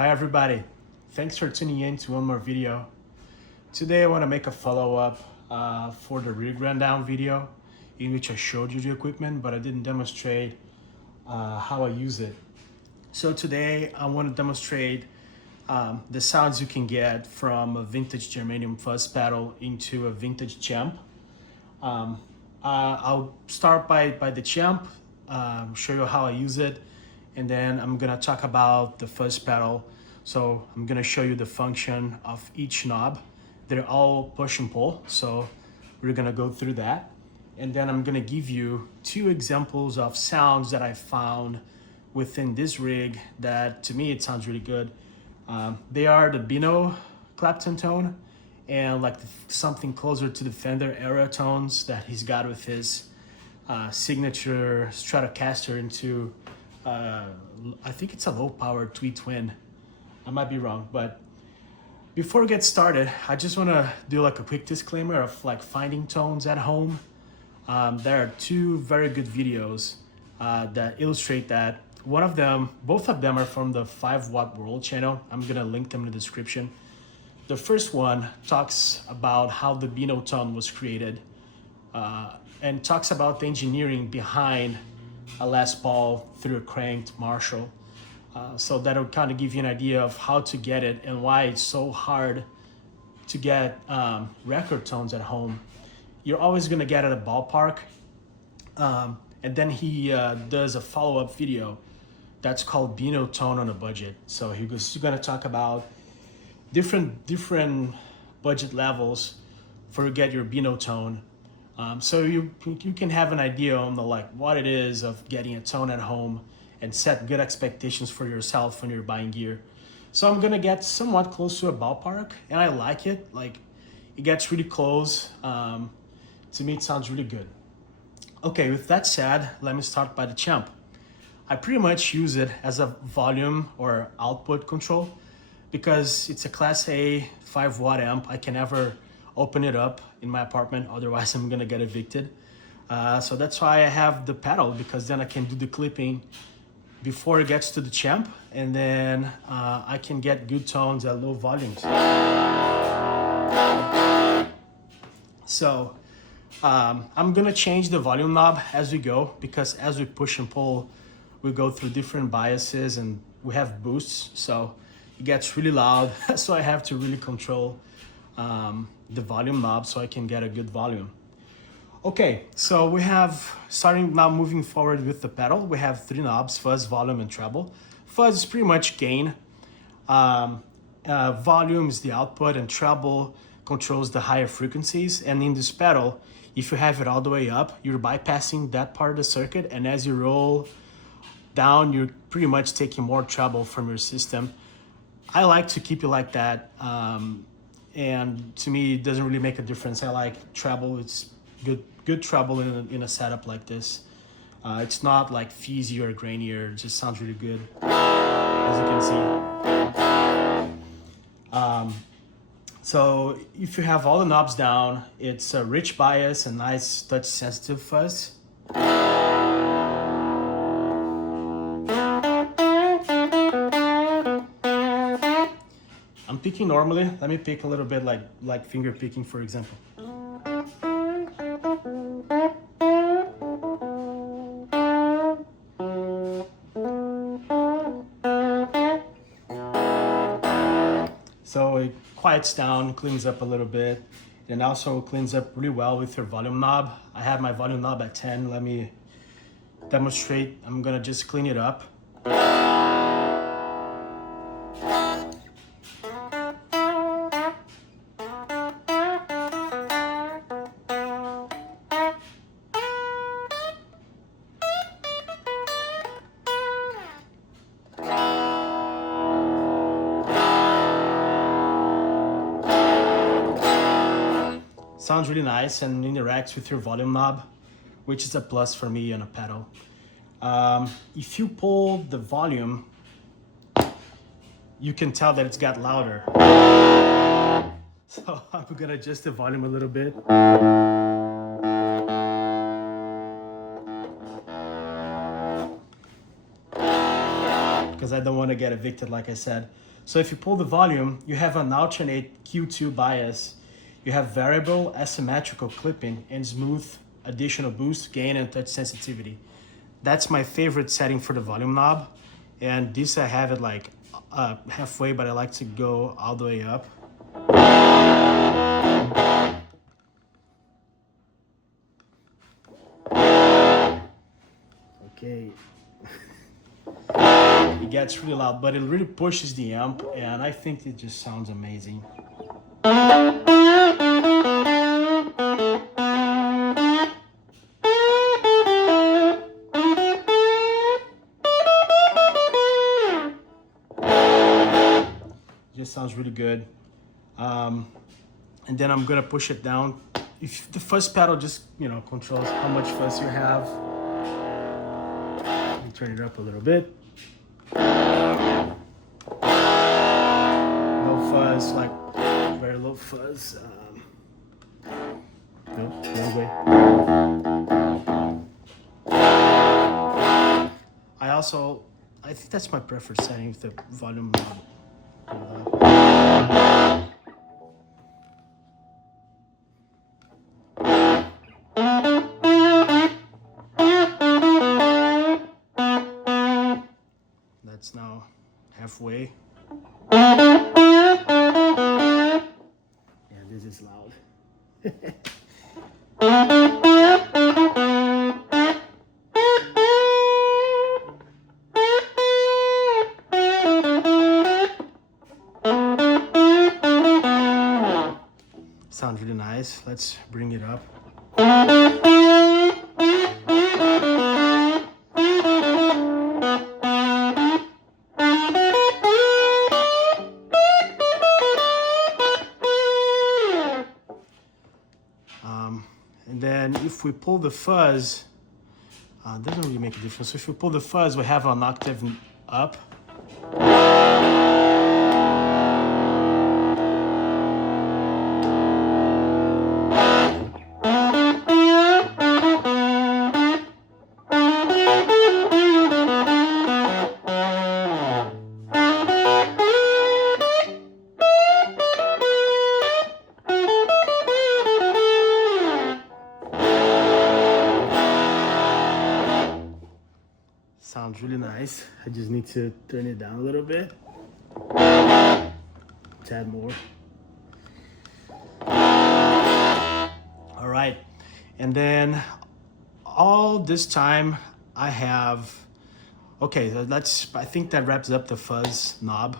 Hi everybody, thanks for tuning in to one more video. Today I want to make a follow-up for the rig rundown video in which I showed you the equipment but I didn't demonstrate how I use it. So today I want to demonstrate the sounds you can get from a vintage Germanium fuzz pedal into a vintage champ. I'll start by the champ, show you how I use it, and then I'm gonna talk about the fuzz pedal. So I'm gonna show you the function of each knob. They're all push and pull, so we're gonna go through that. And then I'm gonna give you two examples of sounds that I found within this rig that to me it sounds really good. They are the Beano Clapton tone and like something closer to the Fender-era tones that he's got with his signature Stratocaster into I think it's a low power tweed twin. I might be wrong, but before we get started, I just want to do like a quick disclaimer of like finding tones at home. There are two very good videos that illustrate that. One of them, both of them are from the 5 Watt World channel. I'm gonna link them in the description. The first one talks about how the Beano tone was created and talks about the engineering behind a Les Paul through a cranked Marshall. So that'll kind of give you an idea of how to get it and why it's so hard to get record tones at home. You're always gonna get at a ballpark. And then he does a follow-up video that's called Beano Tone on a Budget. So he's gonna talk about different budget levels for to get your Beano tone. So you can have an idea on the like what it is of getting a tone at home and set good expectations for yourself when you're buying gear. So I'm gonna get somewhat close to a ballpark and I like it. Like it gets really close. To me it sounds really good. Okay, with that said, let me start by the champ. I pretty much use it as a volume or output control because it's a Class A 5 watt amp. I can never open it up in my apartment, otherwise I'm gonna get evicted. So that's why I have the pedal, because then I can do the clipping before it gets to the champ, and then I can get good tones at low volumes. So I'm gonna change the volume knob as we go, because as we push and pull, we go through different biases and we have boosts, so it gets really loud. So I have to really control the volume knob so I can get a good volume. Okay, so we have, starting now moving forward with the pedal, we have 3 knobs: fuzz, volume, and treble. Fuzz is pretty much gain. Volume is the output, and treble controls the higher frequencies. And in this pedal, if you have it all the way up, you're bypassing that part of the circuit, and as you roll down, you're pretty much taking more treble from your system. I like to keep it like that, and to me it doesn't really make a difference. I like treble. It's good treble in a setup like this. It's not like fuzzy or grainier. It just sounds really good, as you can see. So if you have all the knobs down, it's a rich bias and nice touch sensitive fuzz. I'm picking normally. Let me pick a little bit like finger picking, for example. So it quiets down, cleans up a little bit, and also cleans up really well with your volume knob. I have my volume knob at 10. Let me demonstrate. I'm gonna just clean it up. Sounds really nice and interacts with your volume knob, which is a plus for me on a pedal. If you pull the volume, you can tell that it's got louder. So I'm gonna adjust the volume a little bit. because I don't want to get evicted, like I said. So if you pull the volume, you have an alternate Q2 bias. You have variable asymmetrical clipping and smooth additional boost, gain, and touch sensitivity. That's my favorite setting for the volume knob. And this I have it like halfway, but I like to go all the way up. Okay. It gets really loud, but it really pushes the amp, and I think it just sounds amazing. Just sounds really good. And then I'm gonna push it down. If the fuzz pedal just, you know, controls how much fuzz you have. Let me turn it up a little bit. No fuzz, like very low fuzz. No, the other way. I think that's my preferred setting with the volume knob. That's now halfway. Yeah, this is loud. Sounds really nice. Let's bring it up. And then if we pull the fuzz, it doesn't really make a difference. So if we pull the fuzz, we have an octave up. Sounds really nice. I just need to turn it down a little bit. Tad more. All right. And then all this time I have, okay, I think that wraps up the fuzz knob.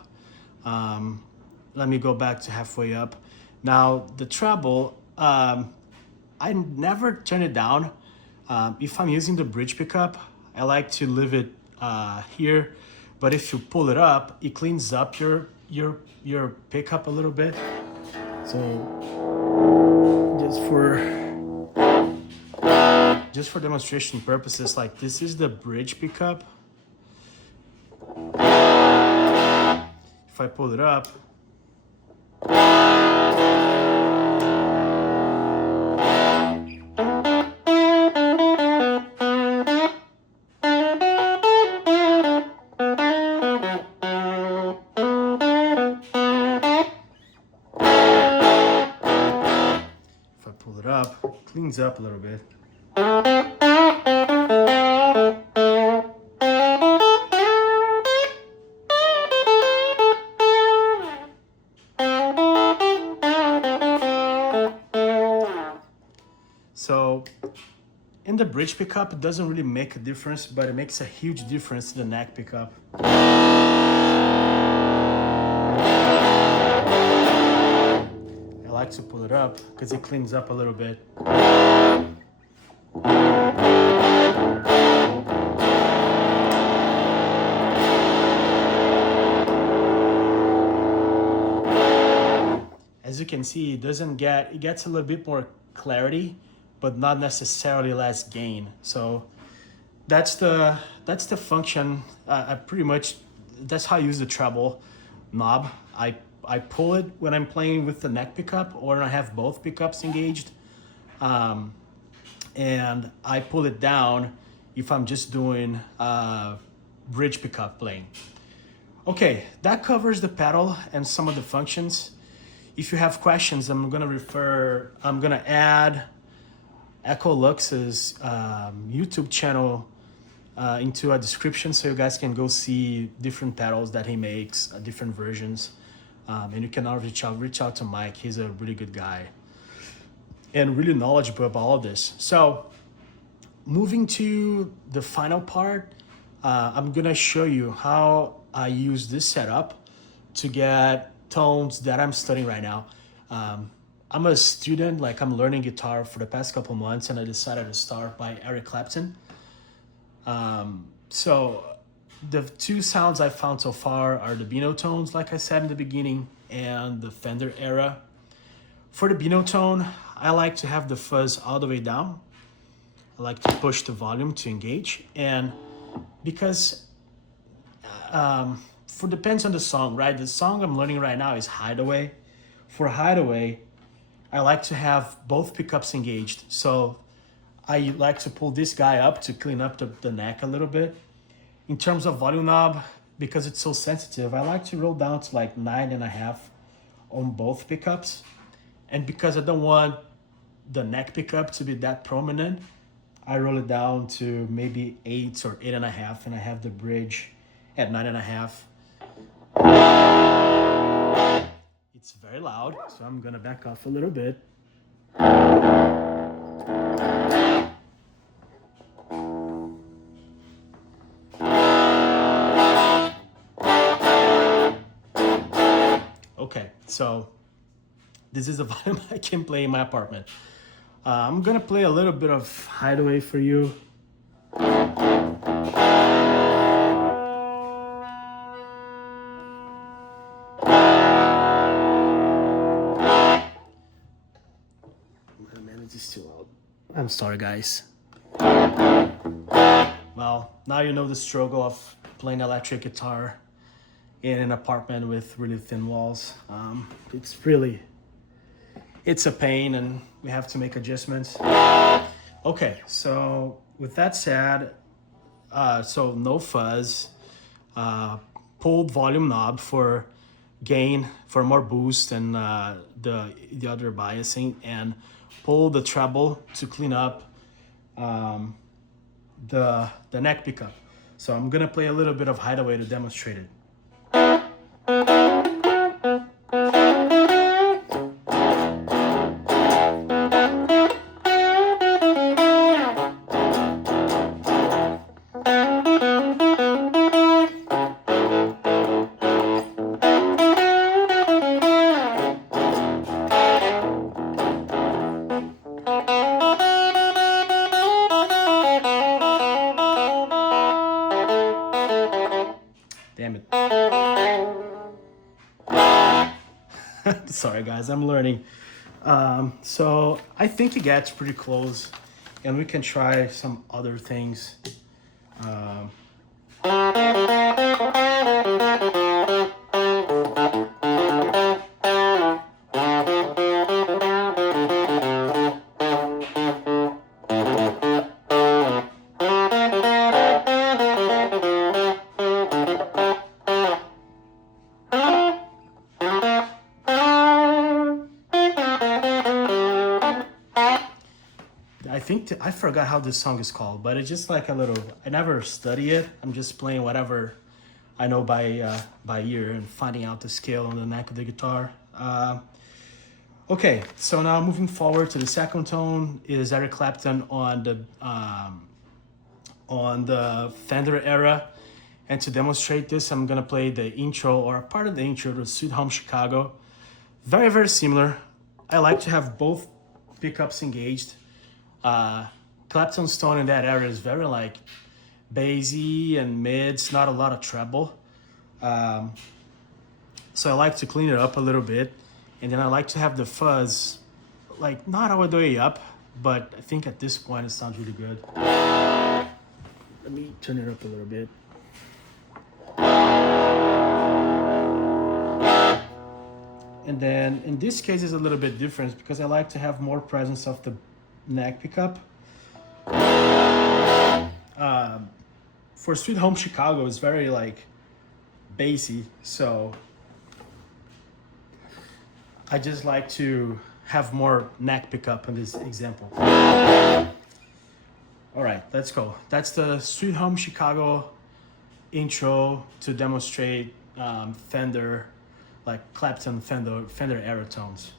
Let me go back to halfway up. Now the treble, I never turn it down. If I'm using the bridge pickup, I like to leave it here, but if you pull it up, it cleans up your pickup a little bit. So just for demonstration purposes, like this is the bridge pickup. If I pull it up, cleans up a little bit. So in the bridge pickup, it doesn't really make a difference, but it makes a huge difference in the neck pickup. I like to pull it up because it cleans up a little bit. As you can see, it gets a little bit more clarity, but not necessarily less gain. So that's the function. I pretty much, that's how I use the treble knob. I pull it when I'm playing with the neck pickup or when I have both pickups engaged. And I pull it down if I'm just doing bridge pickup playing. Okay, that covers the pedal and some of the functions. If you have questions, I'm gonna add Echo Lux's YouTube channel into a description so you guys can go see different pedals that he makes, different versions. And you can now reach out to Mike. He's a really good guy and really knowledgeable about all of this. So moving to the final part, I'm gonna show you how I use this setup to get tones that I'm studying right now. I'm a student, like I'm learning guitar for the past couple months, and I decided to start by Eric Clapton. So the two sounds I found so far are the Beano tones, like I said in the beginning, and the Fender-era. For the Beano tone, I like to have the fuzz all the way down. I like to push the volume to engage, and because depends on the song, right? The song I'm learning right now is Hideaway. For Hideaway, I like to have both pickups engaged. So I like to pull this guy up to clean up the neck a little bit. In terms of volume knob, because it's so sensitive, I like to roll down to like 9.5 on both pickups. And because I don't want the neck pickup to be that prominent, I roll it down to maybe 8 or 8.5, and I have the bridge at 9.5. It's very loud, so I'm gonna back off a little bit. Okay, so this is the volume I can play in my apartment. I'm gonna play a little bit of Hideaway for you. Wait a minute, it's too loud. I'm sorry, guys. Well, now you know the struggle of playing electric guitar in an apartment with really thin walls. It's a pain, and we have to make adjustments. Okay, so with that said, so no fuzz, pulled volume knob for gain, for more boost and the other biasing, and pull the treble to clean up the neck pickup. So I'm gonna play a little bit of Hideaway to demonstrate it. Damn it. Sorry guys, I'm learning. So I think it gets pretty close, and we can try some other things. I forgot how this song is called, but it's just like a little, I never study it. I'm just playing whatever I know by ear and finding out the scale on the neck of the guitar. Okay, so now moving forward to the second tone is Eric Clapton on the Fender-era. And to demonstrate this, I'm gonna play the intro, or a part of the intro to Sweet Home Chicago. Very, very similar. I like to have both pickups engaged. Clapton's tone in that era is very like bassy and mids, not a lot of treble. So I like to clean it up a little bit, and then I like to have the fuzz like not all the way up, but I think at this point it sounds really good. Let me turn it up a little bit. And then in this case it's a little bit different because I like to have more presence of the neck pickup. For Sweet Home Chicago, it's very like bassy, so I just like to have more neck pickup in this example. All right, let's go. That's the Sweet Home Chicago intro to demonstrate Fender, like Clapton Fender-era tones.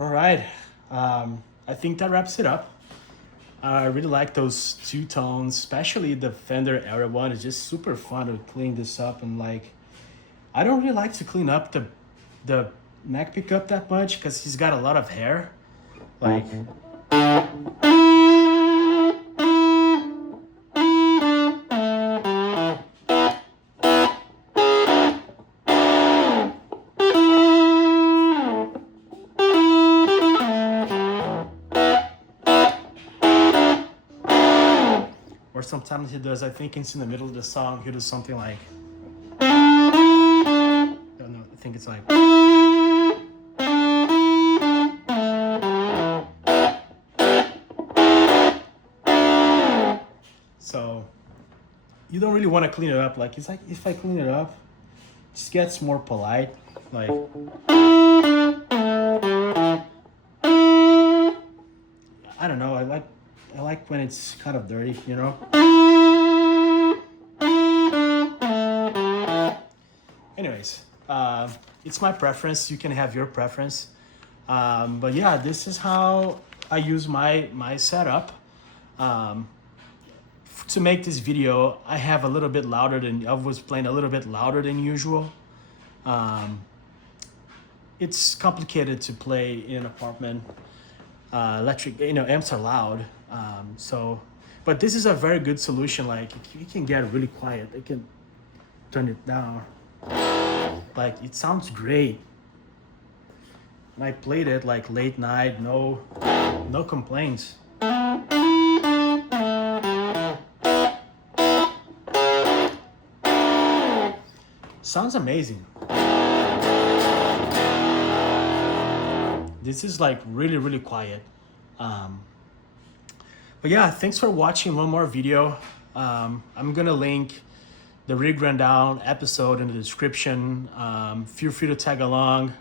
All right, I think that wraps it up. I really like those two tones, especially the Fender-era one. It's just super fun to clean this up, and like, I don't really like to clean up the neck pickup that much because he's got a lot of hair. Like, or sometimes he does, I think it's in the middle of the song, he does something like, I don't know, I think it's like, so you don't really want to clean it up. Like, it's like, if I clean it up, it just gets more polite. Like, I don't know, I like when it's kind of dirty, you know? Anyways, it's my preference. You can have your preference. But yeah, this is how I use my setup. To make this video, I have a little bit louder than, I was playing a little bit louder than usual. It's complicated to play in an apartment. Electric, you know, amps are loud. But this is a very good solution. Like, you can get really quiet. I can turn it down. Like, it sounds great. And I played it like late night, no complaints. Sounds amazing. This is like really quiet. But yeah, thanks for watching one more video. I'm gonna link the rig rundown episode in the description. Feel free to tag along.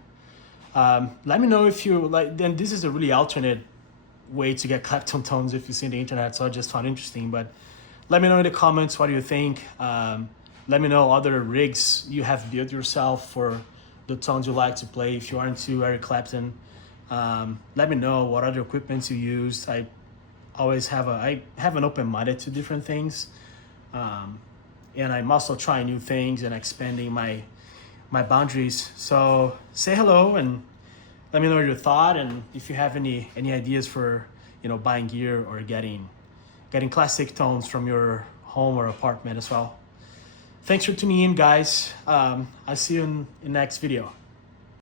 Let me know if you like, then this is a really alternate way to get Clapton tones if you see on the internet, so I just found interesting. But let me know in the comments, what do you think? Let me know other rigs you have built yourself for the tones you like to play. If you are into Eric Clapton, let me know what other equipment you used. I always have I have an open minded to different things, and I'm also trying new things and expanding my boundaries. So say hello and let me know your thought, and if you have any ideas for, you know, buying gear or getting classic tones from your home or apartment as well. Thanks for tuning in, guys. I'll see you in the next video.